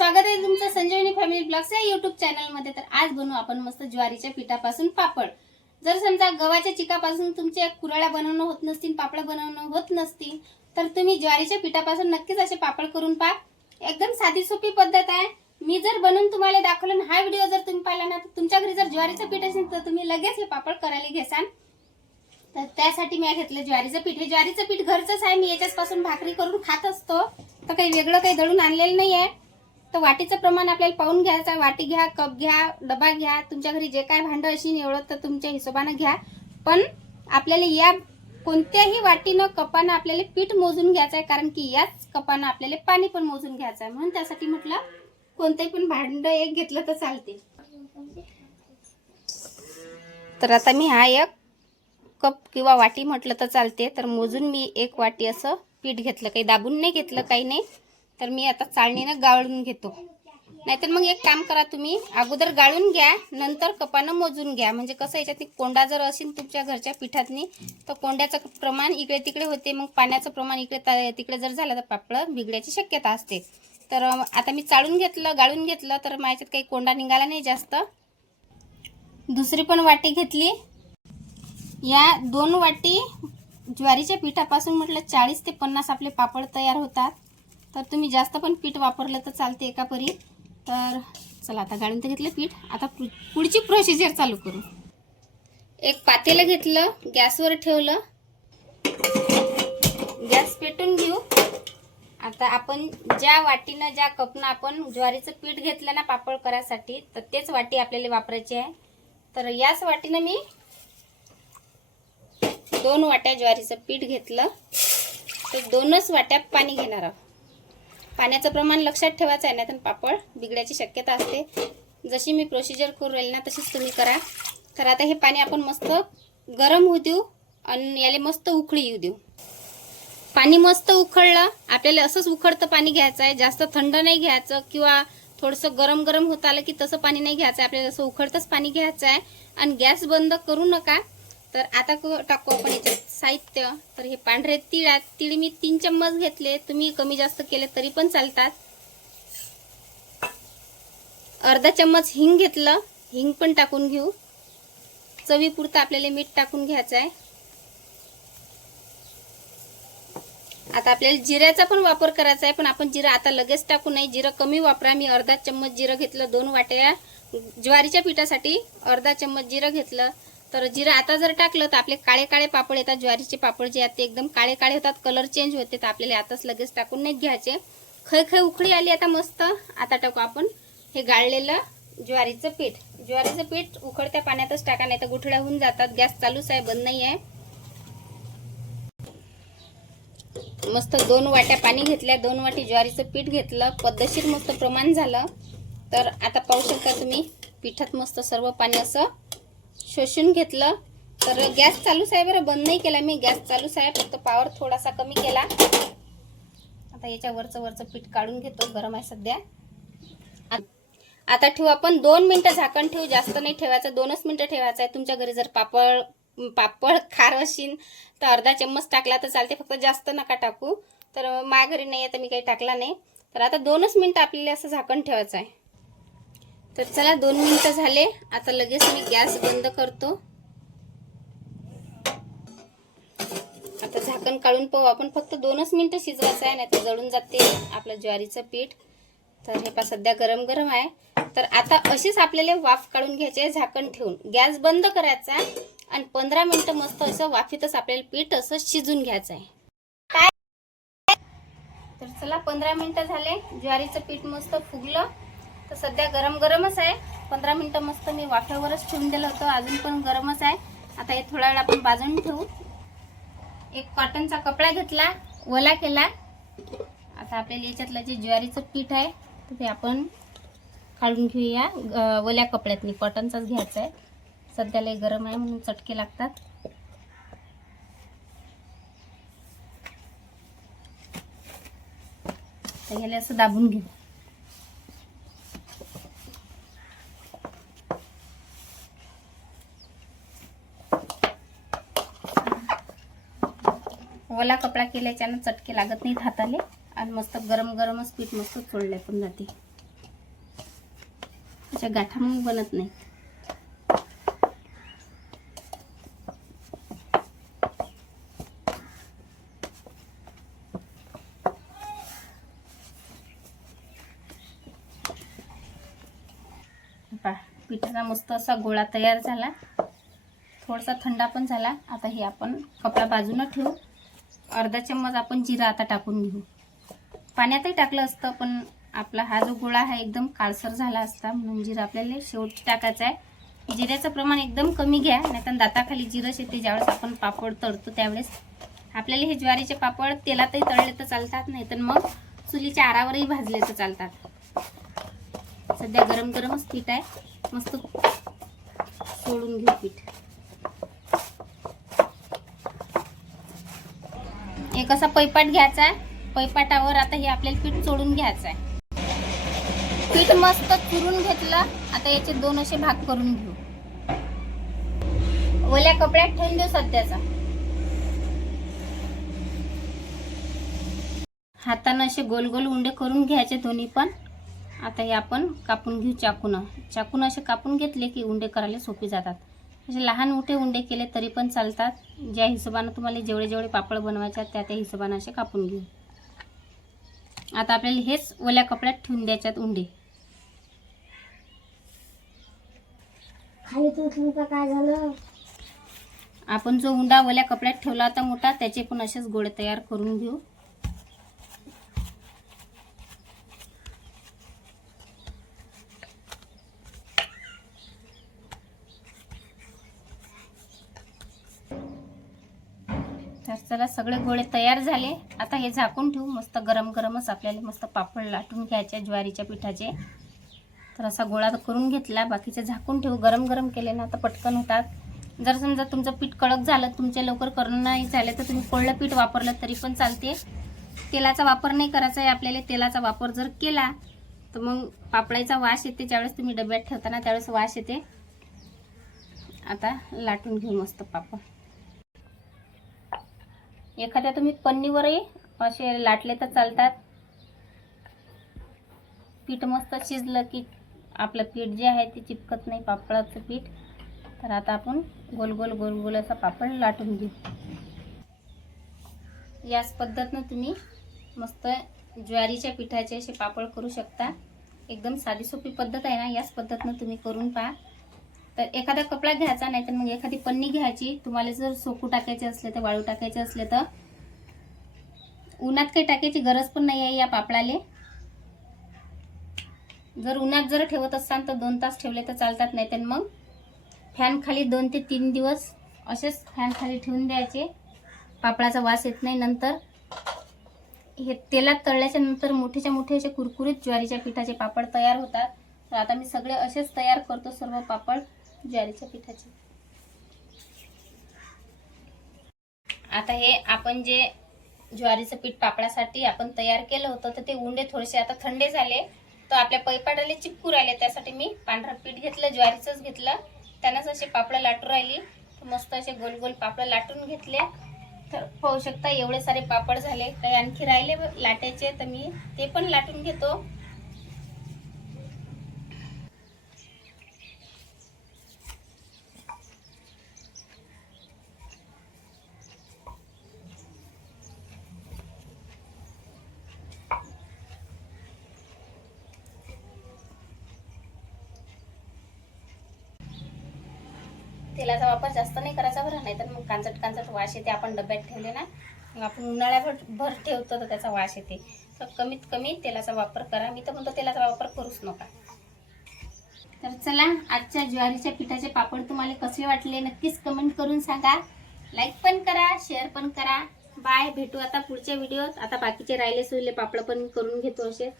स्वागत आहे तुमचं संजीवनी फॅमिली ब्लॉग्स या युट्यूब चॅनल मध्ये। तर आज बनवू आपण मस्त ज्वारीच्या पिठापासून पापड। जर समजा गव्हाच्या चिकापासून तुमचे कुरळ्या बनवणं होत नसतील, पापड बनवणं होत नसतील, तर तुम्ही ज्वारीच्या पिठापासून नक्कीच असे पापड करून पहा। एकदम साधी सोपी पद्धत आहे। मी जर बनवून तुम्हाला दाखवलं, हा व्हिडिओ जर तुम्ही पाहिला ना, तर तुमच्या घरी जर ज्वारीचं पीठ असेल तर तुम्ही लगेच हे पापड करायला घेसाल। तर त्यासाठी मी घेतलं ज्वारीचं पीठ। हे ज्वारीचं पीठ घरचंच आहे, मी याच्यापासून भाकरी करून खात असतो, तर काही वेगळं काही दळून आणलेलं नाही आहे। तर वाटीचं प्रमाण आपल्याला पाहून घ्यायचं आहे। वाटी घ्या, कप घ्या, डबा घ्या, तुमच्या घरी जे काय भांडं असेल एवढं तर तुमच्या हिशोबाने घ्या। पण आपल्याला या कोणत्याही वाटीनं कपानं आपल्याला पीठ मोजून घ्यायचं आहे, कारण की याच कपानं आपल्याला पाणी पण मोजून घ्यायचं आहे। म्हणून त्यासाठी म्हटलं कोणतेही पण भांडं एक घेतलं तर चालते। तर आता मी हा एक कप किंवा वाटी म्हटलं तर चालते, तर मोजून मी एक वाटी असं पीठ घेतलं। काही दाबून नाही घेतलं, काही नाही। तर मी आता चाळणीनं गाळून घेतो। नाहीतर मग एक काम करा, तुम्ही अगोदर गाळून घ्या, नंतर कपानं मोजून घ्या। म्हणजे कसं याच्यात कोंडा जर असेल तुमच्या घरच्या पिठातनी, तर कोंड्याचं प्रमाण इकडे तिकडे होते, मग पाण्याचं प्रमाण इकडे तिकडे जर झालं तर पापड बिघडायची शक्यता असते। तर आता मी चाळून घेतलं, गाळून घेतलं, तर माझ्यात काही कोंडा निघाला नाही जास्त। दुसरी पण वाटी घेतली। या 2 वाटी ज्वारीच्या पिठापासून म्हटलं 40 ते 50 आपले पापड तयार होतात। तर तुम्ही जास्त पण पीठ वापरलं तर चालते एका परी। तर चला आता गाळून तर घेतलं पीठ, आता पुढची प्रोसिजर चालू करू। एक पातेलं घेतलं, गॅसवर ठेवलं, गॅस पेटून घेऊ। आता आपण ज्या वाटीनं ज्या कपनं आपण ज्वारीचं पीठ घेतलं ना पापड करायसाठी, तर तेच वाटी आपल्याला वापरायची आहे। तर याच वाटीनं मी 2 वाट्या ज्वारीचं पीठ घेतलं, तर 2च वाट्या पाणी घेणार आहोत। पाण्याचं प्रमाण लक्षात ठेवायचं आहे, नाहीतर पापड बिघडायची शक्यता असते। जशी मी प्रोसिजर करू राहील ना तशीच तुम्ही करा। तर आता हे पाणी आपण मस्त गरम होऊ देऊ आणि याला मस्त उकळी येऊ देऊ। पाणी मस्त उकळलं, आपल्याला असंच उकळतं पाणी घ्यायचं आहे, जास्त थंड नाही घ्यायचं किंवा थोडंसं गरम गरम होत आलं की तसं पाणी नाही घ्यायचं आहे, आपल्याला असं उकळतच पाणी घ्यायचं आहे। आणि गॅस बंद करू नका। तर आता टाकू आपण याच्यात साहित्य। तर हे पांढरे तीळ आहेत, तीळ मी 3 चम्मच घेतले, तुम्ही कमी जास्त केले तरी पण चालतात। अर्धा चम्मच हिंग घेतलं, हिंग पण टाकून घेऊ। चवीपुरतं आपल्याला मीठ टाकून घ्यायचं आहे। आता आपल्याला जिऱ्याचा पण वापर करायचा आहे, पण आपण जिरं आता लगेच टाकू नये, जिरं कमी वापरा। मी अर्धा चम्मच जिरं घेतलं, 2 वाट्या ज्वारीच्या पिठासाठी अर्धा चम्मच जिरं घेतलं। तर जिरं आता जर टाकलं तर आपले काळे काळे पापड येतात, ज्वारीचे पापड जे आहेत ते एकदम काळे काळे होतात, कलर चेंज होते। तर आपल्याला आताच लगेच टाकून नाही घ्यायचे। खै उकळी आली आता मस्त। आता टाकू आपण हे गाळलेलं ज्वारीचं पीठ। ज्वारीचं पीठ उकळत्या पाण्यातच टाका, नाही तर गुठळ्या होऊन जातात। गॅस चालूच आहे, बंद नाही आहे। मस्त 2 वाट्या पाणी घेतल्या, 2 वाटी ज्वारीचं पीठ घेतलं, पद्धतशीर मस्त प्रमाण झालं। तर आता पाहू शकता तुम्ही पिठात मस्त सर्व पाणी असं शोषून घेतलं। तर गॅस चालूच आहे बरं, बंद नाही केला मी, गॅस चालूच आहे, फक्त पॉवर थोडासा कमी केला। आता याच्या वरचं पीठ काढून घेतो, गरम आहे सध्या। आता ठेवू आपण 2 मिनिटं झाकण ठेवू, जास्त नाही ठेवायचं, 2च मिनिटं ठेवायचं आहे। तुमच्या घरी जर पापड खार असेल तर अर्धा चम्मच टाकला तर चालते, फक्त जास्त नका टाकू। तर माझ्या घरी नाही आहे तर मी काही टाकला नाही। तर आता 2च मिनिटं आपल्याला असं झाकण ठेवायचं आहे। तर चला 2 मिनिटं झाले, आता लगेच मी गॅस बंद करतो। आता झाकण काढून पाहू आपण, फक्त 2च मिनिटं शिजवायचं आहे, नाही तर जळून जाते आपलं ज्वारीचं पीठ। तर हे पहा सध्या गरम गरम आहे। तर आता अशीच आपल्याला वाफ काढून घ्यायची आहे झाकण ठेवून। गॅस बंद करायचा आणि 15 मिनिटं मस्त असं वाफीतच आपल्याला पीठ असं शिजून घ्यायचं आहे। तर चला 15 मिनिटं झाले, ज्वारीचं पीठ मस्त फुगलं। तर सध्या गरम गरमच आहे, 15 मिनिटं मस्त मी वाफ्यावरच ठेवून दिलं होतं, अजून पण गरमच आहे। आता हे थोडा वेळ आपण बाजून ठेवू। एक कॉटनचा कपडा घेतला, ओला केला। आता आपल्याला याच्यातलं जे ज्वारीचं पीठ आहे ते आपण काढून घेऊया। ओल्या कपड्यातनी कॉटनचाच घ्यायचा आहे, सध्याला गरम आहे म्हणून चटके लागतात। तर ह्याला असं दाबून घेऊ। ओला कपडा केल्याच्यानं चटके लागत नाहीत हाताले, आणि मस्त गरम गरमच पीठ मस्त चोळले पण जाते। अशा गाठा मग बनत नाही. पिठाचा मस्त असा गोळा तयार झाला. थोडासा थंडा पण झाला. आता हे आपण कपडा बाजूला ठेवू. अर्धा चम्मच आपण जिरा आता टाकून घेऊ. पाण्यातही टाकलं असतं पण आपला हा जो गोळा आहे एकदम काळसर झाला असता, म्हणून जिरा आपल्याला शेवटी टाकायचा आहे. जिऱ्याचं प्रमाण एकदम कमी घ्या, नाहीतर दाताखाली जिरं येते. ज्यावेळेस आपण पापड तळतो त्यावेळेस आपल्याला हे ज्वारीचे पापड तेलातही तळले तर चालतात, नाहीतर मग चुलीच्या आरावरही भाजले तर चालतात. सध्या गरम गरमच पीठ आहे. मस्त सोडून घेऊ पीठ. एक असा पैपाट घ्यायचा आहे. पैपाटावर आता हे आपल्याला पीठ चोळून घ्यायचं आहे. पीठ मस्त चुरून घेतलं. आता याचे 2 असे भाग करून घेऊ. ओल्या कपड्यात ठेवून देऊ सध्याचा. हाताने असे गोल गोल उंडे करून घ्यायचे दोन्ही पण. आता हे आपण कापून घेऊ चाकून असे कापून घेतले की उंडे करायला सोपे जातात. असे लहान मोठे उंडे केले तरी पण चालतात. ज्या हिशोबाने तुम्हाला जेवढे जेवढे पापड बनवायचे त्या त्या हिशोबाने असे कापून घेऊ. आता आपल्याला हेच ओल्या कपड्यात ठेवून द्यायच्यात उंडे. खाली तुटलं काय झालं? आपण जो उंडा ओल्या कपड्यात ठेवला होता मोठा, त्याचे पण असेच गोळे तयार करून घेऊ. तर चला सगळे गोळे तयार झाले. आता हे झाकून ठेवू. मस्त गरम गरमच आपल्याला मस्त पापड लाटून घ्यायचे ज्वारीच्या पिठाचे. तर असा गोळा करून घेतला. बाकीचे झाकून ठेवू. गरम गरम केले ना आता पटकन होतात. जर समजा तुमचं पीठ कडक झालं, तुमचे लवकर करणं नाही झाले, तर तुम्ही कोरडं पीठ वापरलं तरी पण चालते. तेलाचा वापर नाही करायचा आहे आपल्याला. तेलाचा वापर जर केला तर मग पापडाचा वास येते. ज्यावेळेस तुम्ही डब्यात ठेवताना त्यावेळेस वास येते. आता लाटून घेऊ मस्त पापड. एखाद्या तुम्ही पन्नीवरही असे लाटले तर चालतात. पीठ मस्त शिजलं की आपलं पीठ जे आहे ते चिपकत नाही, पापडाचं पीठ. तर आता आपण गोल गोल गोल गोल असा पापड लाटून घेऊ. याच पद्धतीने तुम्ही मस्त ज्वारीच्या पिठाचे असे पापड करू शकता. एकदम साधी सोपी पद्धत आहे ना. याच पद्धतीने तुम्ही करून पहा. तर एखादा कपडा घ्यायचा, नाही तर मग एखादी पन्नी घ्यायची. तुम्हाला जर सोकू टाकायचे असले तर, वाळू टाकायचे असले तर, उन्हात काही टाकायची गरज पण नाही आहे या पापडाले. जर उन्हात जर ठेवत असाल तर 2 तास ठेवले तर चालतात, नाही तर मग फॅन खाली 2 ते 3 दिवस असेच फॅन खाली ठेवून द्यायचे. पापडाचा वास येत नाही. नंतर हे तेलात तळल्याच्या नंतर मोठेच्या मोठे असे कुरकुरीत ज्वारीच्या पिठाचे पापड तयार होतात. तर आता मी सगळे असेच तयार करतो, सर्व पापड ज्वारीच्या पिठाचे. आता हे आपण जे ज्वारीचं पीठ पापडासाठी आपण तयार केलं होतं, तर ते उंडे थोडेसे आता थंडे झाले. तर आपल्या पैपाटाला चिपकू राहिले. त्यासाठी मी पांढरं पीठ घेतलं, ज्वारीचंच घेतलं. त्यानंच असे पापड लाटून राहिली. मस्त असे गोल गोल पापड लाटून घेतले. तर पाहू शकता एवढे सारे पापड झाले. काही आणखी राहिले लाटायचे तर मी ते पण लाटून घेतो. तेलाचा वापर जास्त नाही करायचा बरं, नाही तर मग कांचट वास येते. आपण डब्यात ठेवले ना, मग आपण उन्हाळ्याभर ठेवतो तर त्याचा वास येते. तर कमीत कमी तेलाचा वापर करा. मी तर म्हणतो तेलाचा वापर करूच नका. तर चला, आजच्या ज्वारीच्या पिठाचे पापड तुम्हाला कसे वाटले नक्कीच कमेंट करून सांगा. लाईक पण करा, शेअर पण करा. बाय. भेटू आता पुढच्या व्हिडिओत. आता बाकीचे राहिले सुरले पापड पण करून घेतो असे.